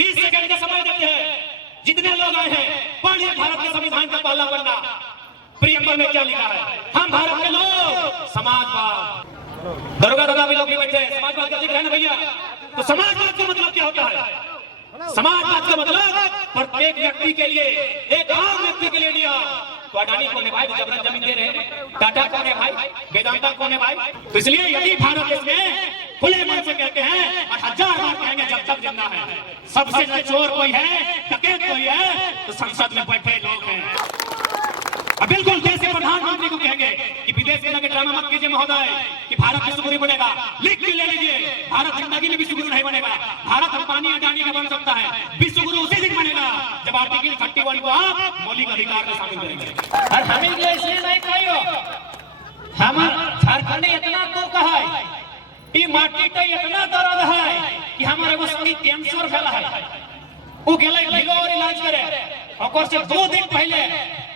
30 second का समय देते हैं। जितने लोग आए हैं पढ़िए भारत के संविधान का पहला पन्ना। प्रियम्बल में क्या लिखा है? हम भारत के लोग समाजवाद। दरोगा दादा भी लोग भी बैठे हैं। समाजवाद का जिक्र है ना भैया? तो समाजवाद का मतलब क्या होता है? समाजवाद का मतलब प्रत्येक व्यक्ति के लिए, एक आम व्यक्ति के लिए दिया। तो अडानी कौन है भाई? जबरन जमीन दे रहे हैं। टाटा कौन है भाई? वेदांता कौन है भाई? तो इसलिए यदि भारत देश में खुले मन से कहते हैं और 1000 बार कहेंगे जब तक जिंदा है, सबसे न चोर कोई है, डकैत कोई है, तो संसद में बैठे लोग हैं। अब बिल्कुल देश के प्रधानमंत्री को कहेंगे कि विदेश में ड्रामा मत कीजिए महोदय कि भारत विश्व गुरु बनेगा। लिख के ले लीजिए, भारत जिंदगी में विश्व गुरु नहीं बनेगा। भारत अंबानी अडानी का बन सकता है, विश्व गुरु उसी दिन बनेगा जब आर्टिकल 31 को आप मौलिक अधिकार में शामिल करेंगे। और हमें इसलिए नहीं कहियो, हमार झारखंड इतना दुख है, ई माटी तो इतना दर्द है कि हमारे वो संगी कैंसर फैला है। वो गेले भिगो और इलाज करे, और से 2 दिन पहले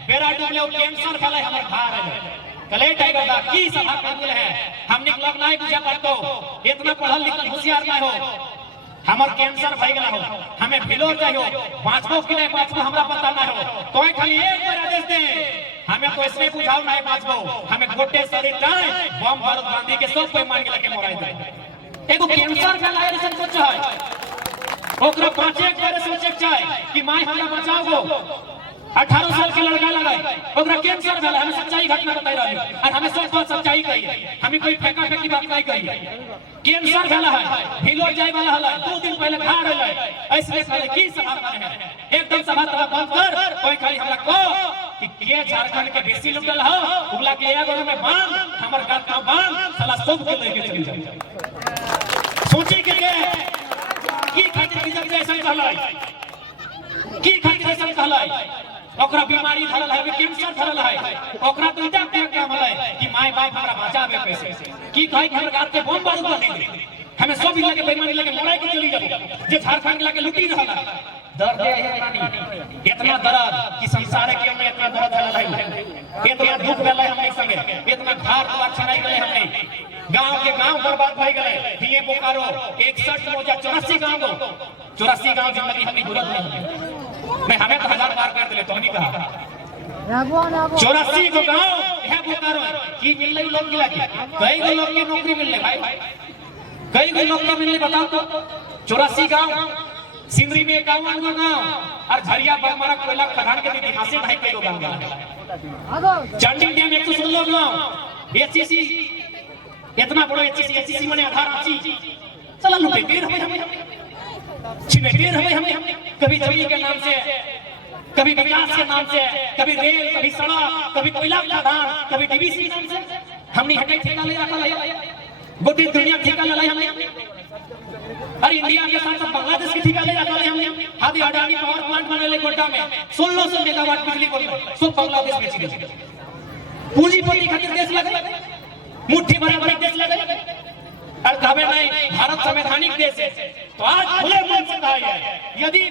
बेरा डूबले कैंसर फैला है हमारे घर है। कले टाइगर दा की सभा कर है, हमने लोग नहीं पूछा करतो, इतना पढ़ल लिखल होशियार ना हो, हमर कैंसर भई गेला हो, हमें भिलो चाहिए, बाँचबो कि नहीं बाँचबो हमरा पता ना हो। तो खाली एक बार आदेश दे, हमें तो इसने बुझाओ नहीं बाँचबो, हमें गोटे शरीर टाइम बम भारत गांधी के सब कोई मान गेला के मोराई दे। एगो कैंसर फैला है ऐसा सोच है, ओकरा 5 बार सोचे चाहे कि माय हमरा बचाओ। 18 साल के लड़का लगाए, ओकरा कैंसर भेला। हमें सच्चाई घटना बताई रही और हमें सब बात सच्चाई कही, हमें कोई फेंका फेंकी बात नहीं कही। कैंसर भेला है, भिलो जाए वाला है, 2 दिन पहले भाड़ है, ऐसे खाली की सभा करे है, एकदम सभा तभा बंद कर। कोई खाली हमरा को कि के झारखंड के बेसी लुटल हो, उगला के एगो में बांध, हमर गात का बांध, साला सब के लेके चल जाए। सोची के की खातिर बिजन जैसा कहलाई, की खातिर ऐसा कहलाई, ओकरा बीमारी धरल है, कैंसर धरल है, ओकरा तो इतना क्या हमले कि माय बाप हमरा बचावे पैसे की कहे कि हमरा गात के बम बारूद बंद दे, हमें सब लगे बेईमानी लगे मोराई के चली जाबो, जे झारखंड लगे लुटी रहल है। दर्द है रानी, इतना दर्द कि संसार के में इतना दर्द है, इतना दुख भेलै हमने संगे, इतना घर द्वार छनाई गए हमने, गांव के गांव बर्बाद भई गए। हिए बोकारो 61 मोजा 84 गांव, 84 गांव जिंदगी हमनी गुजर नहीं, हमें तो 1000 बार कर दिले। तो नहीं कहा 84 को गांव है बोकारो की मिल रही लोग मिला के कई गो लोग की नौकरी मिल रही भाई, कई गो लोग की मिल रही बताओ तो। 84 गांव, सिंदरी में 51 गांव और झरिया बरमारा कोयला खदान के इतिहास से ढाई कई गांव, चंडी डैम 116 गांव, एचसीसी इतना बड़ा एचसीसी माने आधार रांची चला लुटेते रहे हमें, छिनेते रहे हमें, कभी जमीन के नाम से, कभी विकास के नाम से, कभी रेल, कभी सड़क, कभी कोयला खदान, कभी डीवीसी नाम से हमने हटाई ठेका ले रखा है, गोटी दुनिया ठेका ले हमने। अरे इंडिया के साथ बांग्लादेश की ठेका ले रखा है हमने। हादी अडानी पावर प्लांट बनेले गोड्डा में 1600 मेगावाट बिजली को सब बांग्लादेश बेच दिए। पूंजीपति खातिर देश लगे, मुट्ठी भर देश लगे, और कहबे नहीं भारत संवैधानिक देश है। तो आज खुले मन से कहा है, यदि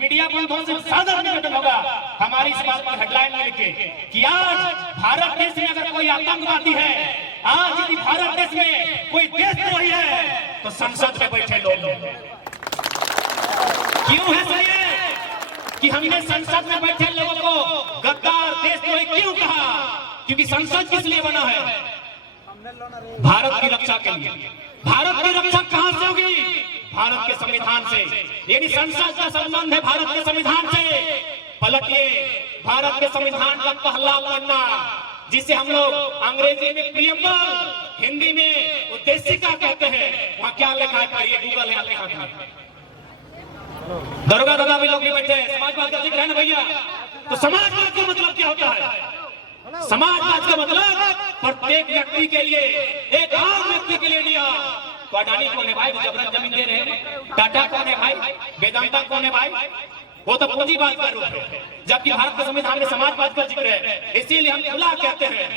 मीडिया बंधुओं से सादर निवेदन होगा हमारी इस बात पर हेडलाइन में लिखे कि आज भारत देश में अगर कोई आतंकवादी है, आज यदि भारत देश में कोई देशद्रोही है, तो संसद में बैठे लोग क्यों है सही है कि हमने संसद में बैठे लोगों को गद्दार देशद्रोही क्यों कहा? क्योंकि संसद किस लिए बना है? भारत की रक्षा के लिए। भारत की रक्षा कहां से होगी? भारत के संविधान से। यानी संसद का संबंध है भारत के संविधान से। पलटिए भारत के संविधान का पहला पन्ना, जिसे हम लोग अंग्रेजी में प्रियम्बल, हिंदी में उद्देशिका कहते हैं। वहां क्या लिखा है? पढ़िए, गूगल है लिखा है। दरोगा दादा भी लोग भी बैठे हैं। समाजवाद का जिक्र है ना भैया? तो समाजवाद का मतलब क्या होता है? समाजवाद का मतलब प्रत्येक व्यक्ति के लिए, एक आम व्यक्ति के लिए दिया। तो अडानी कौन है भाई? जबरन जमीन दे रहे हैं। टाटा कौन है भाई? वेदांता कौन है भाई? वो तो पूंजीवाद का रूप है, जबकि भारत के संविधान में समाजवाद का जिक्र है। इसीलिए हम खुला कहते हैं,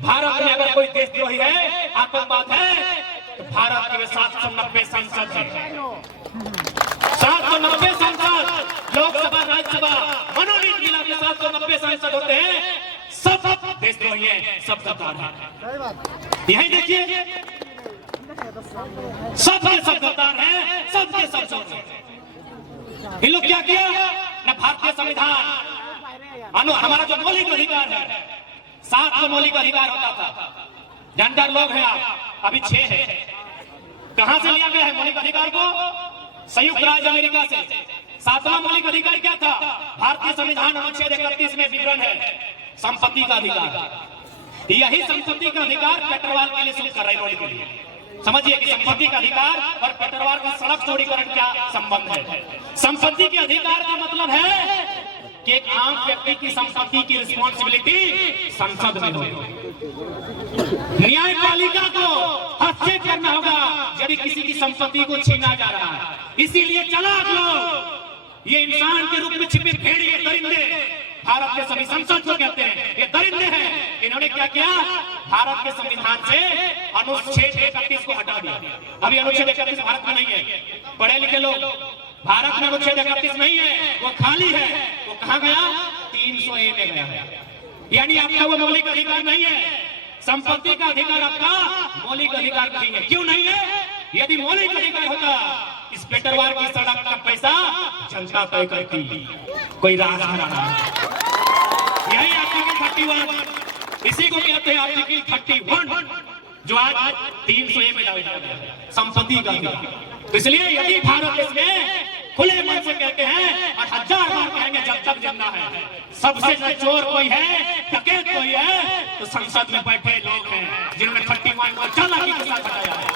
भारत में अगर कोई देशद्रोही है, आतंकवाद है, तो भारत के 790 संसद है। 790 संसद, लोकसभा, राज्यसभा, मनोनीत मिला के 790 संसद होते हैं। सब देशद्रोही है, सब गद्दार है। यही देखिए, सबके सब गद्दार है, सबके सब चोर है। इन लोग क्या किया ना, भारतीय संविधान हमारा जो मौलिक अधिकार है, 7 को मौलिक अधिकार होता था, जानकार लोग हैं आप, अभी 6 है। कहां से लिया गया है मौलिक अधिकार को? संयुक्त राज्य अमेरिका से। 7वां मौलिक अधिकार क्या था? भारतीय संविधान अनुच्छेद 31 में विवरण है संपत्ति का अधिकार। यही संपत्ति का अधिकार पेट्रोल के लिए शुरू कर रहे रोड के लिए। समझिए कि संपत्ति का अधिकार और पेट्रोल का सड़क चौड़ीकरण क्या संबंध है। संपत्ति के अधिकार का मतलब है कि एक आम व्यक्ति की संपत्ति की रिस्पॉन्सिबिलिटी संसद में हो। न्यायपालिका को हस्तक्षेप करना होगा यदि किसी की संपत्ति को छीना जा रहा है। इसीलिए चालाक लोग, ये इंसान के रूप में छिपे भेड़िए दरिंदे भारत के सभी संसद को कहते हैं, ये दरिंदे हैं। इन्होंने क्या किया? भारत के संविधान से अनुच्छेद 31 को हटा दिया। अभी अनुच्छेद 31 भारत में नहीं है। पढ़े लिखे लोग, भारत में अनुच्छेद 31 नहीं है, वो खाली है। वो कहां गया? 300A में गया। यानी आपका वो मौलिक अधिकार नहीं है। संपत्ति का अधिकार आपका मौलिक अधिकार नहीं है। क्यों नहीं है? यदि मौलिक अधिकार होता, इस पेटरवार की सड़क का पैसा जनता तय करती, कोई राजघराना। यही आर्टिकल 31, इसी को कहते हैं आर्टिकल 31, जो आज 300A में डाल दिया गया संपत्ति का अधिकार। इसलिए यदि भारत इसमें खुले मन से कहते हैं और 1000 बार कहेंगे जब तक जिंदा है, सबसे जो चोर कोई है, डकैत कोई है, तो संसद में बैठे लोग हैं जिन्होंने 31 को चालाकी के साथ हटाया है।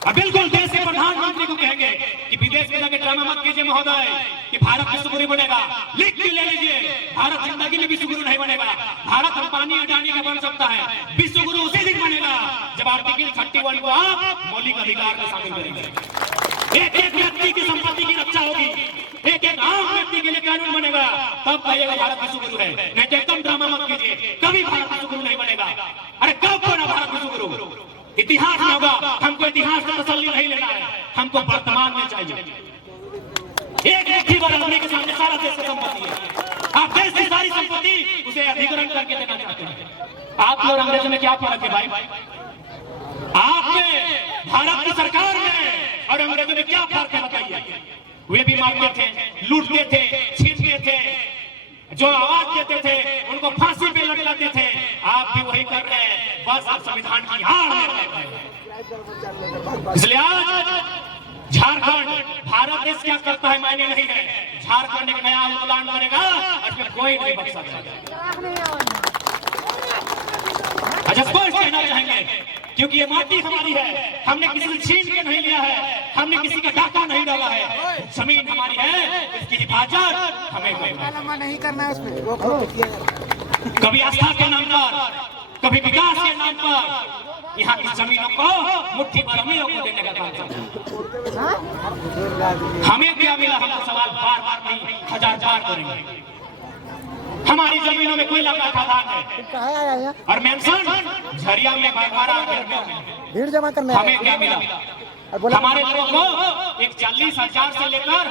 अब बिल्कुल देश के प्रधानमंत्री को कहेंगे कि विदेश में जाकर ड्रामा मत कीजिए महोदय कि भारत विश्वगुरु बनेगा। लिख के ले लीजिए, भारत जिंदगी में विश्वगुरु नहीं बनेगा। भारत अंबानी अडानी का बन सकता है, विश्वगुरु उसी दिन बनेगा जब आर्टिकल 31 को आप मौलिक अधिकार में शामिल करेंगे। एक एक व्यक्ति की संपत्ति की रक्षा होगी, एक एक आम व्यक्ति के लिए कानून बनेगा, तब कहिएगा भारत विश्वगुरु है। नहीं तो एकदम ड्रामा मत कीजिए, कभी भारत विश्वगुरु नहीं बनेगा। अरे कब बना भारत विश्वगुरु? इतिहास में होगा। हमको इतिहास का तसल्ली नहीं लेना है, हमको वर्तमान में चाहिए। एक व्यक्ति बराबरी के सामने सारा देश की संपत्ति है। आप देश की सारी संपत्ति उसे अधिग्रहण करके देना चाहते हैं। आप लोग अंग्रेजों में क्या फर्क है भाई? आप में, भारत की सरकार में और अंग्रेजों में क्या फर्क है बताइए? वे भी मारते थे, लूटते थे, छीनते थे, जो आवाज देते थे उनको फांसी पे लटकाते थे। आप भी वही कर रहे हैं, बस आप संविधान की आड़ में रह गए। इसलिए आज झारखंड भारत देश क्या करता है मायने नहीं है। झारखंड एक नया उलान बनेगा, इसमें कोई नहीं बच सकता। अच्छा, स्पष्ट कहना चाहेंगे क्योंकि ये माटी हमारी है, हमने किसी से छीन के नहीं लिया है, हमने किसी का डाका नहीं डाला है। जमीन हमारी है, इसकी हिफाजत हमें नहीं करना है। उसमें कभी आस्था के नाम पर, कभी विकास के नाम पर यहाँ की जमीनों को मुट्ठी भर अमीरों को देने का काम चलता है। हमें क्या मिला? हमको सवाल बार बार नहीं 1000 बार करेंगे। हमारी जमीनों में कोयला का खदान है और मेंशन झरिया में बागवारा भीड़ जमा करने। हमें क्या मिला? हमारे लोगों को एक 40,000 से लेकर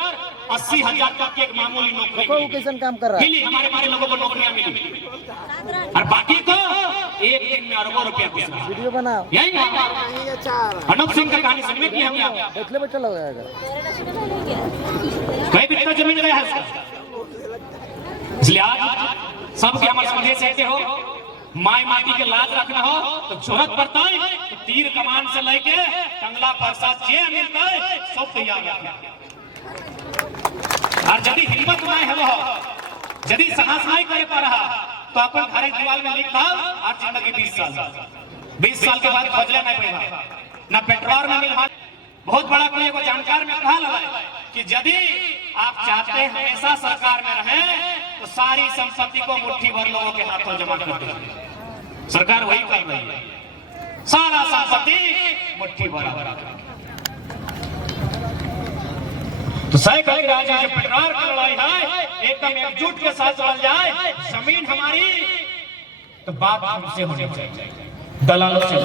80,000 तक की एक मामूली नौकरी काम कर रहा है। मिली। हमारे लोगों को नौकरियां मिली और बाकी को एक दिन में अरबों रुपया घुस रहा। वीडियो बनाओ। यही अनूप सिंह का कहानी सुनने की हम बैठले बैठे लग जाएगा। कई बित्ता जमीन रहा है। इसलिए आज सबके हमारे संदेश ऐसे हो, माई माटी के लाज रखना हो तो जरूरत पड़ता है तो तीर कमान से लेके कंगला फरसा जे मिलता है सब तैयार रखना। और यदि हिम्मत नहीं है, वो यदि साहस नहीं करे पा रहा तो अपन घरे दीवार में लिख दाओ और जिंदगी 20 साल के बाद बदले नहीं पड़ेगा ना पेट्रोल में मिल। बहुत बड़ा कोई को जानकार में कहा लगा कि यदि आप चाहते हैं हमेशा सरकार में रहे तो सारी संपत्ति को मुट्ठी भर लोगों के हाथों जमा कर दीजिए। सरकार वही कर रही है, सारा संपत्ति मुट्ठी भर। तो सही कहेगा जो पेट्रोल की लड़ाई है एकदम एकजुट के साथ चल जाए। जमीन हमारी तो बात हमसे होनी चाहिए, दलालों से।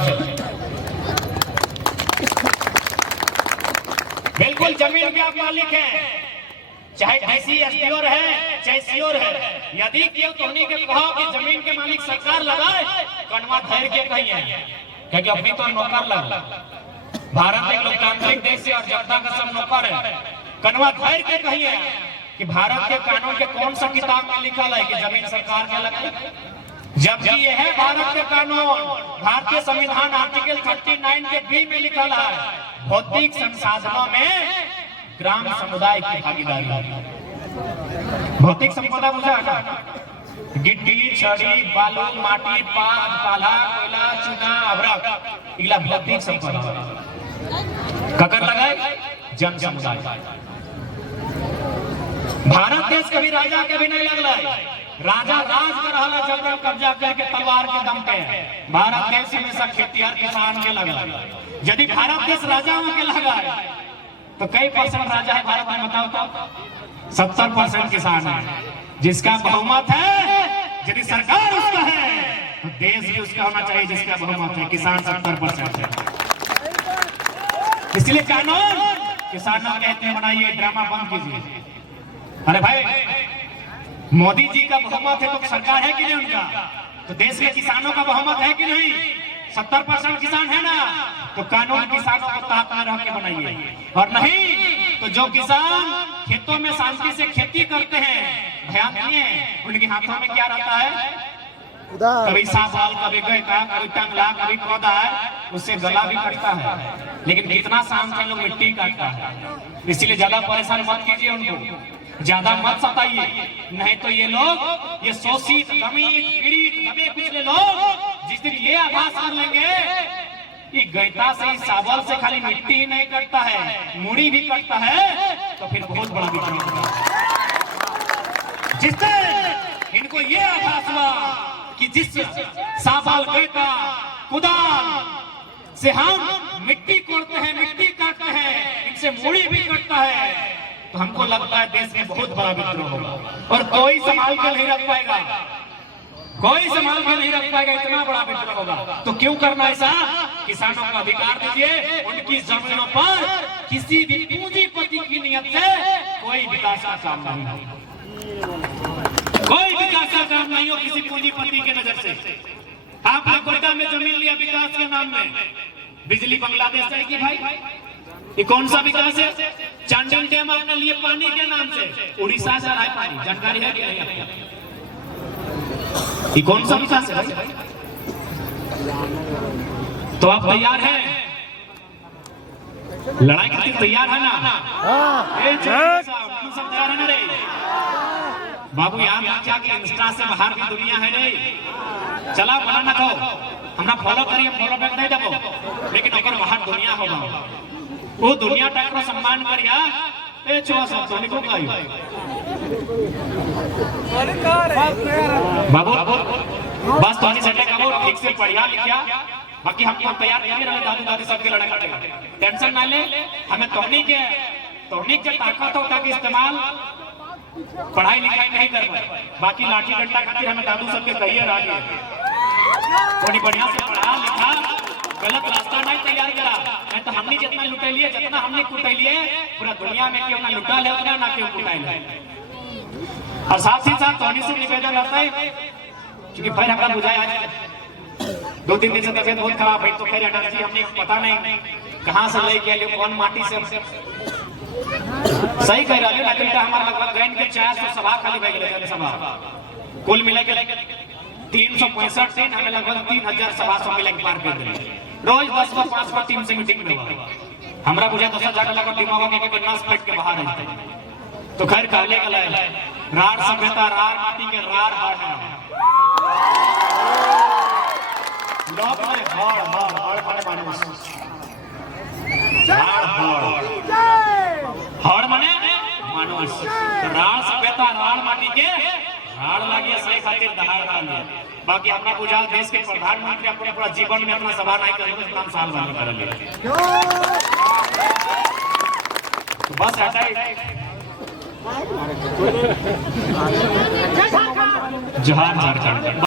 बिल्कुल जमीन के आप मालिक हैं, चाहे डीसी एसडीओर है चाहे सीओर है। यदि क्यों तुमने के कहा कि जमीन के मालिक सरकार लगाए, कनवा धैर्य के कहिए क्योंकि अपनी तो नौकर लगा। भारत एक लोकतांत्रिक देश है और जनता का सब नौकर है। कनवा धैर्य के कहिए कि भारत के कानून के कौन सा किताब में लिखा है कि जमीन सरकार के लगे, जबकि यह है भारत के कानून, भारतीय संविधान आर्टिकल 39 के बी में लिखा है भौतिक संसाधनों में ग्राम समुदाय की भागीदारी। भौतिक संपदा बुझा ना, गिट्टी छड़ी बालू माटी पात पाला कोयला चूना अभ्रक इला भौतिक संपदा ककर लगाए जन समुदाय। भारत देश कभी राजा के भी नहीं लगला, राजा राज कर रहा जबरन कब्जा करके तलवार के दम पे। भारत देश हमेशा खेतीहर किसान के लगला। यदि भारत देश राजाओं के लगा तो कई परसेंट राजा है भारत में बताओ तो? 70% किसान है, जिसका बहुमत है। यदि सरकार उसका है तो देश भी उसका होना चाहिए जिसका बहुमत है। किसान 70% है, इसलिए कानून किसानों कहते हैं बनाइए, ड्रामा बंद कीजिए। अरे भाई मोदी जी का बहुमत है तो सरकार है कि नहीं उनका, तो देश के किसानों का बहुमत है कि नहीं? 70% किसान है ना, तो कानून किसानों को ताक में रह के बनाइए। और नहीं तो जो किसान खेतों में शांति से खेती करते हैं, ध्यान दिए उनके हाथों में क्या रहता है? कभी सांप, कभी गैता, कभी टंगला, कभी कौदा है, उससे गला भी कटता है। लेकिन कितना शांत है, लोग मिट्टी काटता है। इसलिए ज्यादा परेशान मत कीजिए उनको, ज्यादा मत सताइए, नहीं तो ये लोग, ये शोषित दमित पीड़ित दबे कुचले लोग जिस दिन ये आभास कर लेंगे कि गैता से ही साबल से खाली मिट्टी ही नहीं कटता है, मुड़ी भी कटता है, तो फिर बहुत बड़ा विपरीत होगा। जिस दिन इनको ये आभास हुआ कि जिस साबल गैता कुदाल से हम मिट्टी कोड़ते हैं, मिट्टी काटते हैं, इनसे मुड़ी भी कटता है, तो हमको लगता है देश में बहुत बड़ा विद्रोह होगा और कोई संभाल के नहीं रख पाएगा, कोई संभाल के नहीं रख पाएगा, इतना बड़ा विद्रोह होगा। तो क्यों करना ऐसा? किसानों को अधिकार दीजिए, उनकी जमीनों पर किसी भी पूंजीपति की नियत से कोई विकास का काम नहीं हो, कोई विकास का काम नहीं हो किसी पूंजीपति के नजर से। आपने गोड्डा में जमीन लिया विकास के नाम में, बिजली बांग्लादेश जाएगी भाई, ये कौन सा विकास है? चांडिल डैम आपने लिए पानी के नाम से, उड़ीसा से आए पानी, जानकारी है कि नहीं आपको? ये कौन सा विकास है भाई? तो आप तैयार हैं? लड़ाई के लिए तैयार है ना? सब तैयार है ना रे बाबू? यहाँ क्या कि इंस्टा से बाहर की दुनिया है रे, चला बना ना कहो, हमरा फॉलो करिए, फॉलो बैक नहीं दबो, लेकिन अगर बाहर दुनिया होगा वो दुनिया टाइप का सम्मान करिया। ए चुआ सब तो निको काई बाबू बस तो सेटिंग करो, ठीक से पढ़िया लिखिया, बाकी हम तैयार नहीं रहे, दादी दादी सबके लड़ाई करेगा, टेंशन ना ले। हमें तोहनी के ताकत होता कि इस्तेमाल पढ़ाई लिखाई नहीं कर पाए, बाकी लाठी डंडा खातिर हमें दादू सबके कहिए रहिए, थोड़ी बढ़िया से पढ़ा लिखा, गलत रास्ता नहीं तैयार करा। नहीं तो हमने जितना लुटैलिए, जितना हमने कुटैलिए, पूरा दुनिया में क्यों ना लुटा ले उतना ना क्यों कुटाइले। और साथ ही साथ तोहनी से निवेदन रहता है, क्योंकि फिर हमारा बुझाया आज 2-3 दिन से तबियत बहुत खराब है, तो फिर एनर्जी हमने पता नहीं कहाँ से लेके आए, कौन माटी से सही कह रहा है। लेकिन हमारा लगभग गैन के 400 सभा खाली भाई गए सभा, कुल मिला के 365 दिन, हमें लगभग 3000 सभा सब मिला के पार कर दिए। रोज 10-5 टीम से मीटिंग में हुआ, हमरा बुझे दोसर जगह लगा टीम होगा के नस पेट के बाहर रहते। तो खैर कहले गला रार सभ्यता, रार माटी के रार हार है लोग में हड़ माने मानुष, रार सभ्यता, रार माटी के रार लागिए सही खातिर दहाड़ डालिए। बाकी अपना पूजा देश के प्रधानमंत्री अपने पूरा जीवन में अपना सभा नहीं कर रहे, इतना साल बाद कर लिए, तो बस ऐसा ही जोहार झारखंड।